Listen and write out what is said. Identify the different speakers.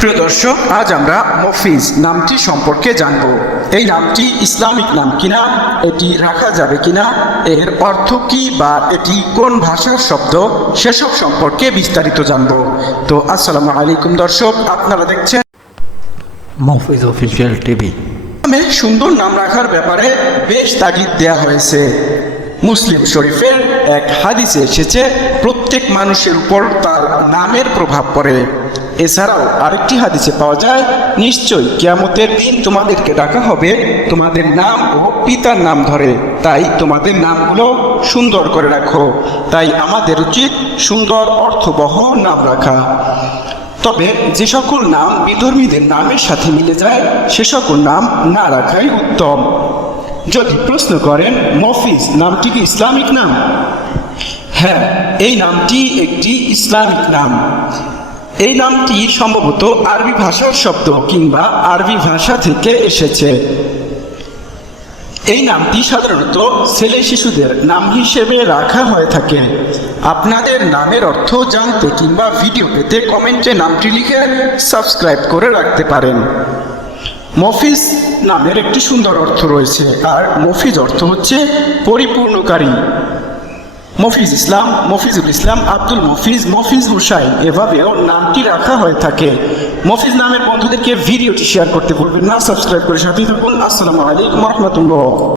Speaker 1: প্রিয় দর্শক আজ আমরা মফিজ নামটি সম্পর্কে জানব। এই নামটি ইসলামিক নাম কিনা এটি রাখা যাবে কিনা এর অর্থ কি বা এটি কোন ভাষার শব্দ সেসব সম্পর্কে বিস্তারিত জানব। তো আসসালামু আলাইকুম দর্শক আপনারা দেখছেন
Speaker 2: মফিজ অফিসিয়াল টিভি।
Speaker 1: নামে সুন্দর নাম রাখার ব্যাপারে বেশ তাগিদ দেয়া হয়েছে। মুসলিম শরীফের এক হাদিসে এসেছে, প্রত্যেক মানুষের উপর তার নামের প্রভাব পড়ে। এছাড়াও আরেকটি হাদিসে পাওয়া যায়, নিশ্চয়ই কিয়ামতের দিন তোমাদেরকে ডাকা হবে, তোমাদের নাম ও পিতার নাম ধরে। তাই তোমাদের নামগুলো সুন্দর করে রাখো। তাই আমাদের উচিত সুন্দর অর্থবহ নাম রাখা। তবে যে সকল নাম বিধর্মীদের নামের সাথে মিলে যায়, সে সকল নাম না রাখাই উত্তম। যদি প্রশ্ন করেন, মফিজ নামটি কি? ইসলামিক নাম? হ্যাঁ এই নামটি একটি ইসলামিক নাম। এই নামটি সম্ভবত আরবি ভাষার শব্দ কিংবা আরবি ভাষা থেকে এসেছে। এই নামটি সাধারণত ছেলে শিশুদের নাম হিসেবে রাখা হয়ে থাকে। আপনাদের নামের অর্থ জানতে কিংবা ভিডিও পেতে কমেন্টে নামটি লিখে সাবস্ক্রাইব করে রাখতে পারেন। মফিজ নামের একটি সুন্দর অর্থ রয়েছে। আর মফিজ অর্থ হচ্ছে পরিপূর্ণকারী। মফিজ ইসলাম, মফিজুল ইসলাম, আব্দুল মফিজ মফিজ হুসাইন, এভাবেও নামটি রাখা হয়ে থাকে। মফিজ নামের বন্ধুদেরকে ভিডিওটি শেয়ার করতে ভুলবেন না সাবস্ক্রাইব করে সাথেই থাকুন। আসসালামু আলাইকুম রহমতুল্লাহ।